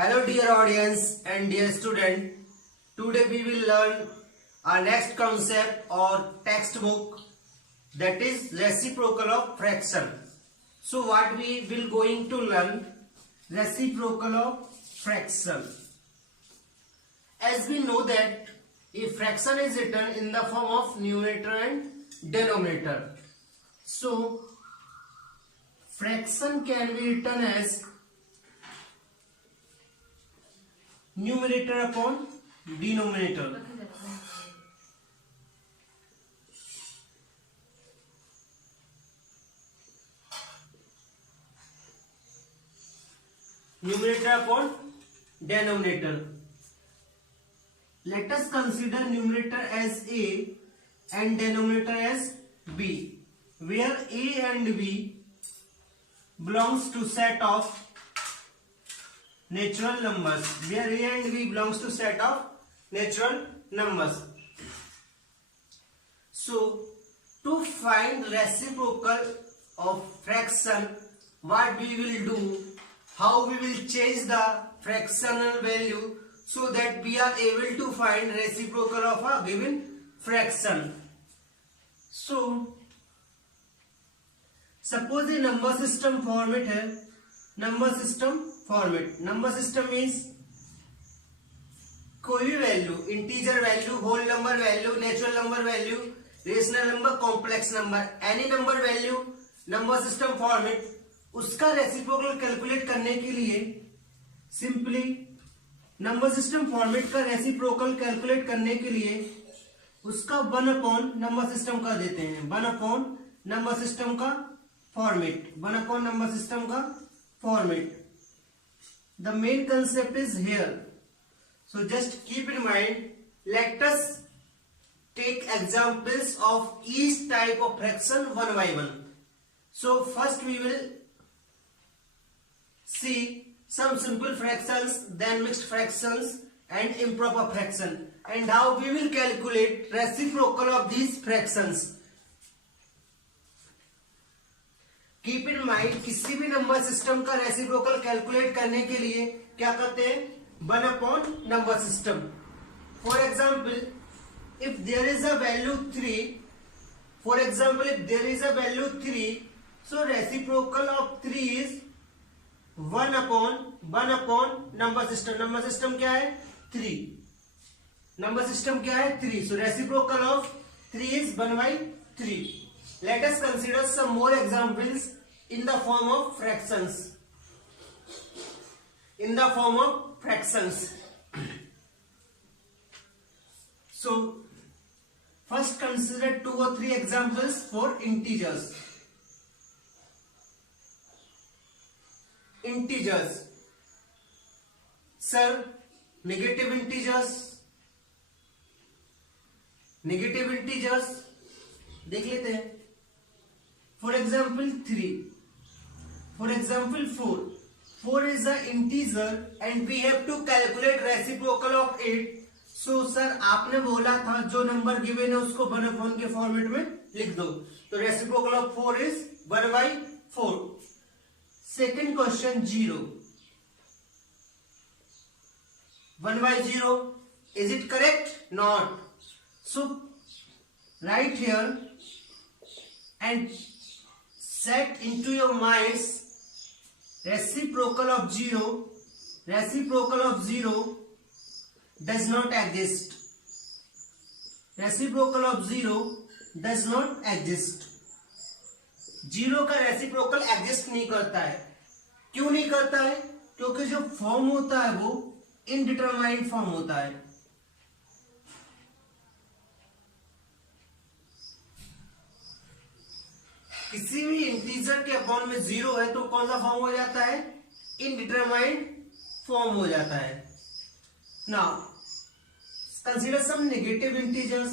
Hello dear audience and dear student. Today we will learn our next concept or textbook, that is reciprocal of fraction. So what we will going to learn? Reciprocal of fraction. As we know that a fraction is written in the form of numerator and denominator. So fraction can be written as numerator upon denominator. Numerator upon denominator. Let us consider numerator as A and denominator as B, where A and B belongs to set of natural numbers, where A and B belongs to set of natural numbers. So to find reciprocal of fraction, what we will do, how we will change the fractional value so that we are able to find reciprocal of a given fraction. So suppose a number system format है, number system format. Number system means कोई भी value, integer value, whole number value, natural number value, rational number, complex number, any number value, number system format, उसका reciprocal calculate करने के लिए simply number system format का reciprocal calculate करने के लिए उसका 1 अपॉन नंबर सिस्टम का देते हैं, 1 अपॉन नंबर सिस्टम का फॉर्मेट, 1 अपॉन नंबर सिस्टम का format. The main concept is here. So just keep in mind, let us take examples of each type of fraction one by one. So first we will see some simple fractions, then mixed fractions and improper fraction, and how we will calculate reciprocal of these fractions. Keep in mind, किसी भी number system का reciprocal calculate करने के लिए क्या करते हैं? 1 upon number system. For example if there is a value 3, so reciprocal of 3 is 1 upon number system. Number system क्या है? 3. Number system क्या है? 3. So reciprocal of 3 is 1/3. Let us consider some more examples in the form of fractions. So first consider 2 or 3 examples for integers. Sir, negative integers देख लेते हैं. For example 3, for example 4 is an integer and we have to calculate reciprocal of 8. So sir आपने बोला था जो number given है उसको 1 upon के फॉर्मेट में लिख दो, तो reciprocal of 4 is 1/4. Second question 0, 1/0, is it correct? Not. So write here and set into your minds reciprocal of 0 does not exist. Reciprocal of 0 does not exist. 0 का reciprocal exist नहीं करता है. क्यों नहीं करता है? क्योंकि जो फॉर्म होता है वो इनडिटरमाइंड फॉर्म होता है. किसी भी इंटीजर के अपॉन में 0 है तो कौन सा फॉर्म हो जाता है? इनडिटरमाइंड फॉर्म हो जाता है. Now consider some negative integers.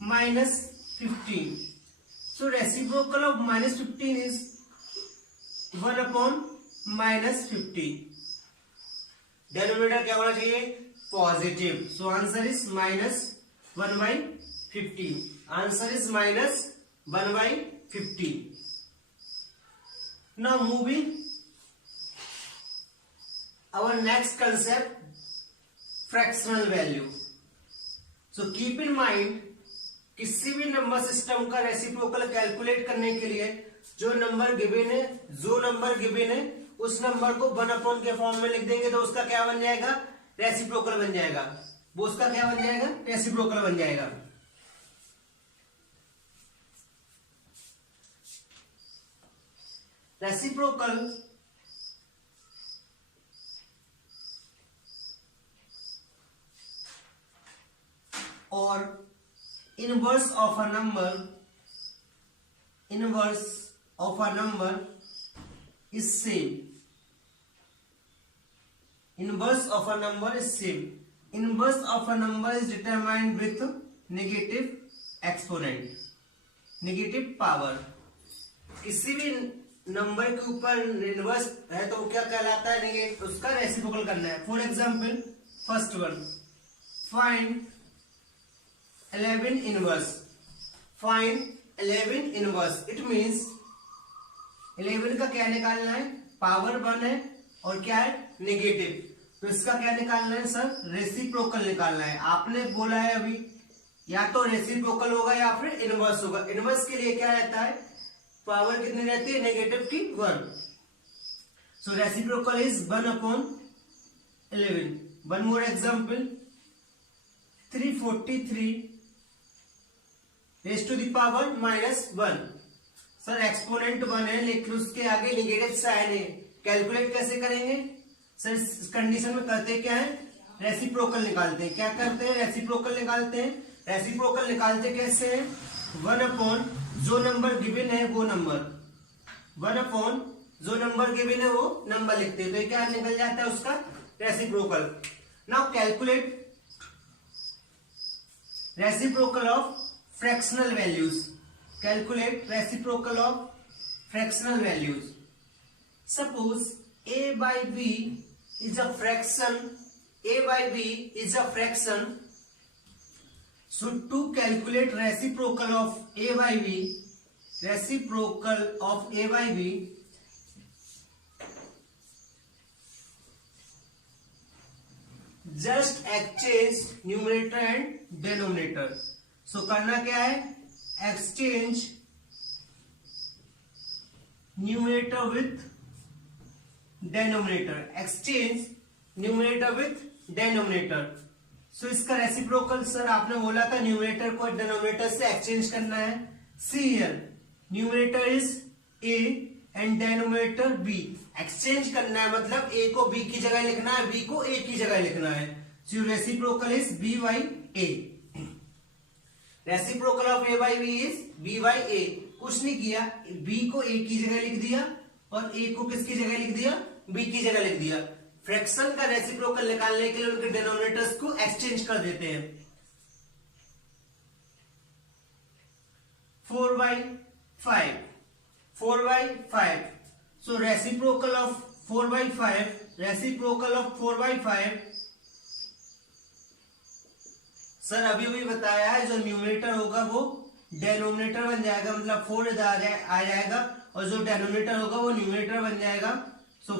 -15. So reciprocal of -15 is 1 upon -15. Denominator क्या होना चाहिए? Positive. So answer is -1/15. Answer is -1/15. Now moving our next concept, fractional value. So keep in mind, किसी भी नंबर सिस्टम का reciprocal calculate करने के लिए जो नंबर गिवन है उस नंबर को 1 के फॉर्म में लिख देंगे तो उसका क्या बन जाएगा, रेसिप्रोकल बन जाएगा। वो उसका क्या बन जाएगा, रेसिप्रोकल बन जाएगा। रेसिप्रोकल और inverse of a number is same. Inverse of a number is same. Inverse of a number is determined with negative exponent, negative power. किसी भी नंबर के ऊपर इनवर्स है तो क्या कहलाता है, नेगेटिव, उसका रेसिप्रोकल करना है। For example first one, find 11 inverse. Find 11 inverse, it means 11 का क्या निकालना है, पावर 1 है और क्या है, नेगेटिव, तो इसका क्या निकालना है सर, रेसिप्रोकल निकालना है। आपने बोला है अभी या तो रेसिप्रोकल होगा या फिर इनवर्स होगा। इनवर्स के लिए क्या रहता है, पावर कितनी रहती है, नेगेटिव की 1। So reciprocal is 1/11। One more example, 343 raise to the power -1। Sir exponent 1 है लेकिन उसके आगे नेगेटिव साइन है, कैलकुलेट कैसे करेंगे सर? इस कंडीशन में करते क्या है, रेसिप्रोकल निकालते हैं। क्या करते हैं, रेसिप्रोकल निकालते हैं। रेसिप्रोकल निकालते कैसे हैं, 1 जो नंबर गिवन है वो नंबर, 1 जो नंबर गिवन है वो नंबर लिखते हैं, तो ये क्या निकल जाता है उसका reciprocal. Now calculate reciprocal of fractional values. Calculate reciprocal of fractional values. Suppose a by b is a fraction. A by b is a fraction. So to calculate reciprocal of a by b, just exchange numerator and denominator. So करना क्या है, exchange numerator with denominator. Exchange numerator with denominator. So इसका reciprocal sir आपने बोला था numerator को denominator से exchange करना है। See here, numerator is a and denominator b. Exchange करना है मतलब ए को बी की जगह लिखना है, बी को ए की जगह लिखना है। So reciprocal is B by A. Reciprocal of A by B is B by A. कुछ नहीं किया, बी को ए की जगह लिख दिया और ए को किसकी जगह लिख दिया, बी की जगह लिख दिया। फ्रैक्शन का रेसिप्रोकल निकालने के लिए उनके डिनोमिनेटर्स को एक्सचेंज कर देते हैं। 4/5 सो रेसिप्रोकल ऑफ 4/5 सर अभी बताया है, जो न्यूमरेटर होगा वो डेनोमिनेटर बन जाएगा, मतलब 4 इधर आ जाएगा और जो डेनोमिनेटर होगा वो न्यूमरेटर बन जाएगा। सो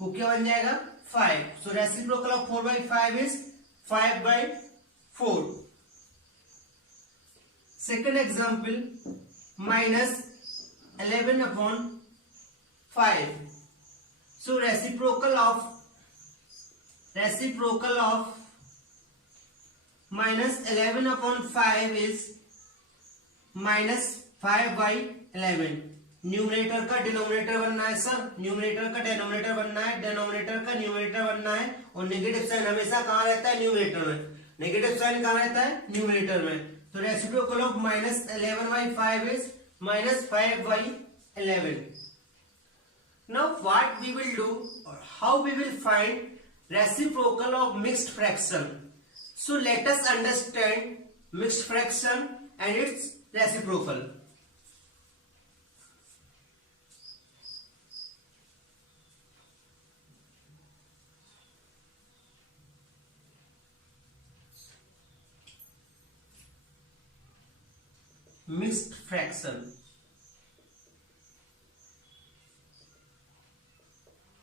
वो क्या बन जाएगा, 5। So reciprocal of 4/5 is 5/4। Second example, -11/5। So reciprocal of -11/5 is -5/11। Numerator का डिनोमिनेटर बनना है सर, न्यूमरेटर का डेनोमिनेटर बनना है, डेनोमिनेटर का न्यूमरेटर बनना है। और नेगेटिव साइन हमेशा कहां रहता है, न्यूमरेटर में। नेगेटिव साइन कहां रहता है, न्यूमरेटर में। तो reciprocal of -11/5 is -5/11। Now what we will do और how we will find reciprocal of mixed fraction. So let us understand mixed fraction and its reciprocal. Mixed fraction.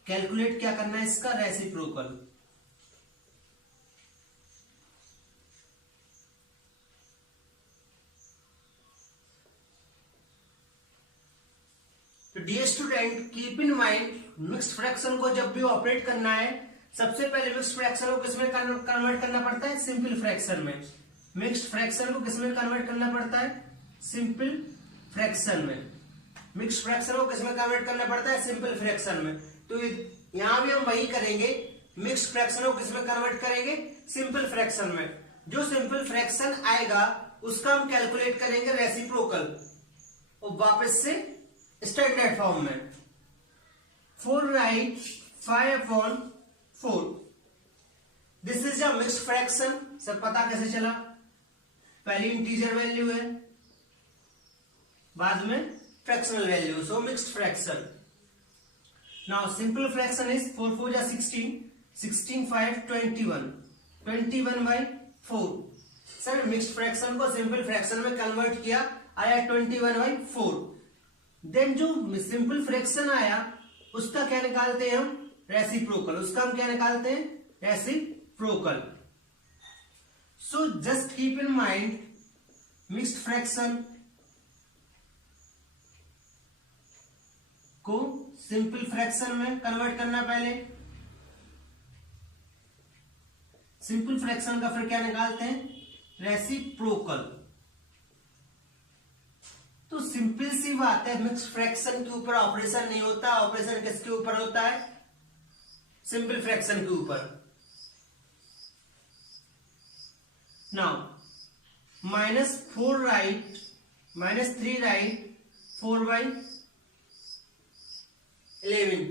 Calculate क्या करना है इसका, रेसिप्रोकल। तो dear student, keep in mind, mixed fraction को जब भी operate करना है, सबसे पहले मिक्स्ड फ्रैक्शन को किसमें कन्वर्ट करना पड़ता है, सिंपल फ्रैक्शन में। मिक्स्ड फ्रैक्शन को किसमें कन्वर्ट करना पड़ता है, सिंपल फ्रैक्शन में। मिक्स्ड फ्रैक्शन को किसमें कन्वर्ट करना पड़ता है, सिंपल फ्रैक्शन में। तो यहां भी हम वही करेंगे, मिक्स्ड फ्रैक्शन को किसमें कन्वर्ट करेंगे, सिंपल फ्रैक्शन में। जो सिंपल फ्रैक्शन आएगा उसका हम कैलकुलेट करेंगे रेसिप्रोकल, और वापस से स्टैंडर्ड फॉर्म में। 4 right 5/4, this is a mixed fraction. सब पता कैसे चला, पहली इंटीजर वैल्यू है, बाद में fractional value, so mixed fraction. Now simple fraction is 4 4 जा 16, 16 5 21, 21/4। सर मिक्स्ड फ्रैक्शन को सिंपल फ्रैक्शन में कन्वर्ट किया, आया 21/4। देन जो सिंपल फ्रैक्शन आया उसका क्या निकालते हैं हम, रेसिप्रोकल। उसका हम क्या निकालते हैं, reciprocal. So just keep in mind, mixed fraction को सिंपल फ्रैक्शन में कन्वर्ट करना पहले। सिंपल फ्रैक्शन का फिर क्या निकालते हैं, रेसिप्रोकल। तो सिंपल सी बात है, मिक्स्ड फ्रैक्शन के ऊपर ऑपरेशन नहीं होता। ऑपरेशन किसके ऊपर होता है, सिंपल फ्रैक्शन के ऊपर। Now -4 right -3 right 4/11,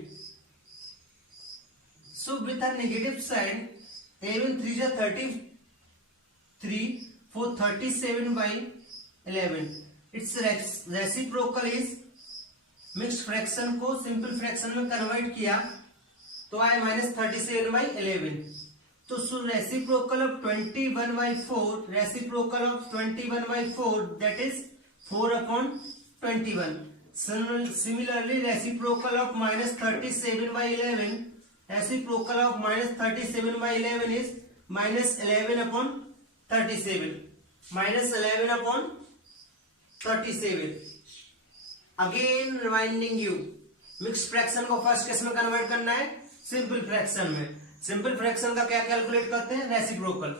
so with a negative sign, 11 3 जा 33, 4 37/11। It's reciprocal is, mixed fraction को सिंपल फ्रैक्शन में कन्वर्ट किया तो आए -37/11। तो reciprocal of 21/4, reciprocal of 21/4 that is 4/21। Similarly reciprocal of -37/11, reciprocal of -37/11 is -11/37, -11/37। Again reminding you, mixed fraction को first किस में कन्वर्ट करना है, सिंपल फ्रैक्शन में। सिंपल फ्रैक्शन का क्या कैलकुलेट करते हैं, reciprocal.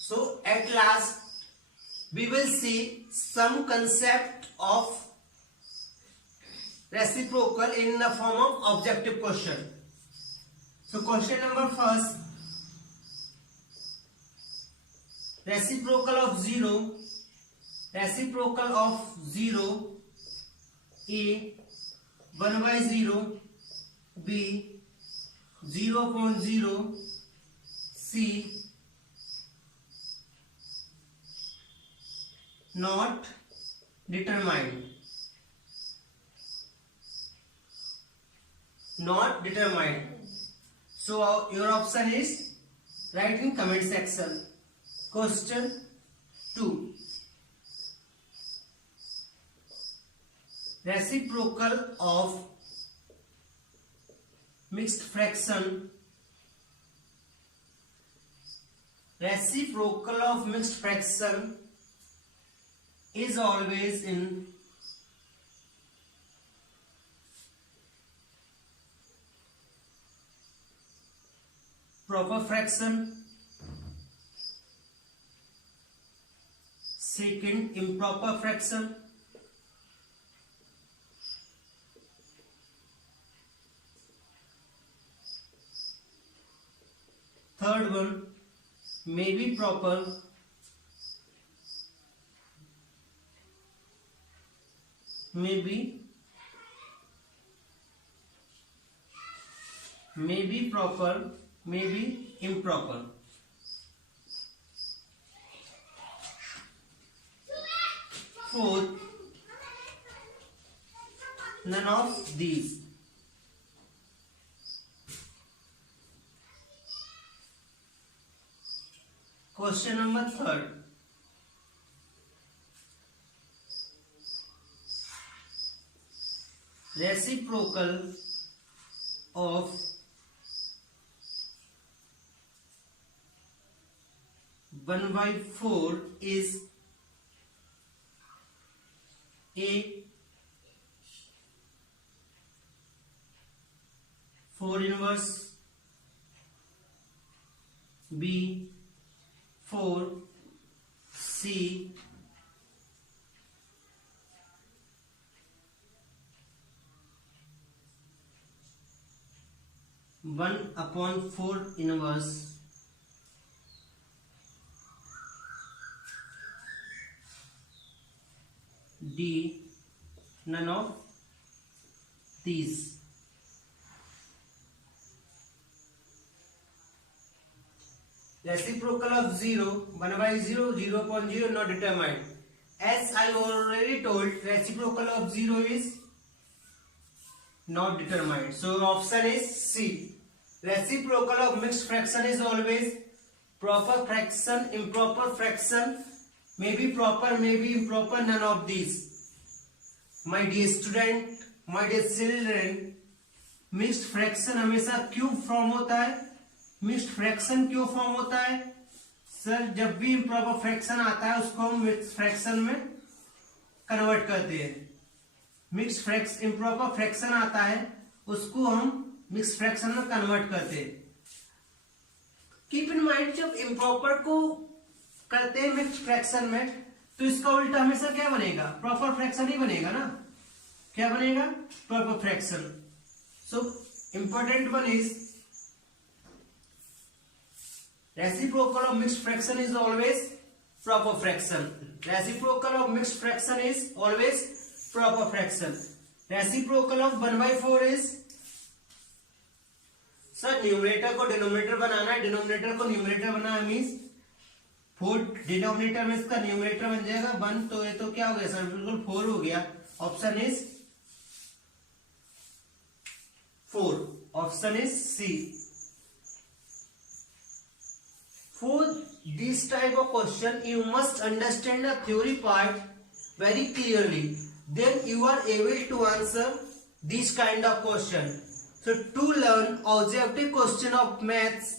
So at last we will see some concept of reciprocal in the form of objective question. So question number first, reciprocal of 0, reciprocal of 0, A 1/0, B 0.0, C not determined, not determined. So your option is write in comment section. Question 2, reciprocal of mixed fraction, reciprocal of mixed fraction is always in proper fraction, second improper fraction, third one may be proper, may be proper, may be improper. Fourth, none of these. Question number 3rd, reciprocal of 1/4 is A 4 inverse, B 4, C 1/4 inverse, D none of these. Reciprocal of 0, 1/0, 0.0 not determined. As I already told, reciprocal of 0 is not determined. So option is C. Reciprocal of mixed fraction is always proper fraction, improper fraction, may be proper, may be improper, none of these. My dear student, my dear children, mixed fraction हमेशा क्यों form होता है? Mixed fraction क्यों form होता है sir? जब भी improper fraction आता है उसको हम मिक्स्ड फ्रैक्शन में कन्वर्ट करते हैं. मिक्स्ड इम्प्रॉपर फ्रैक्शन आता है उसको हम मिक्स्ड फ्रैक्शन में कन्वर्ट करते हैं. कीप इन माइंड, जब इम्प्रॉपर को करते हैं मिक्स्ड फ्रैक्शन में तो इसका उल्टा हमेशा क्या बनेगा? प्रॉपर फ्रैक्शन ही बनेगा ना. क्या बनेगा? Proper fraction. So important one is reciprocal of mixed fraction is always proper fraction. Reciprocal of mixed fraction is always proper fraction. Reciprocal of 1/4 is, sir numerator को डिनोमिनेटर बनाना है, डिनोमिनेटर को numerator बनाना means 4 denominator में इसका numerator बन जाएगा 1, तो ये तो क्या हो गया सर? बिल्कुल 4 हो गया. Option is 4. Option is C. For this type of question, you must understand the theory part very clearly. Then you are able to answer this kind of question. So to learn objective question of maths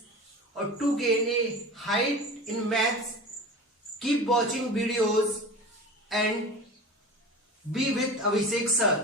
or to gain a height in maths, keep watching videos and be with Abhishek sir.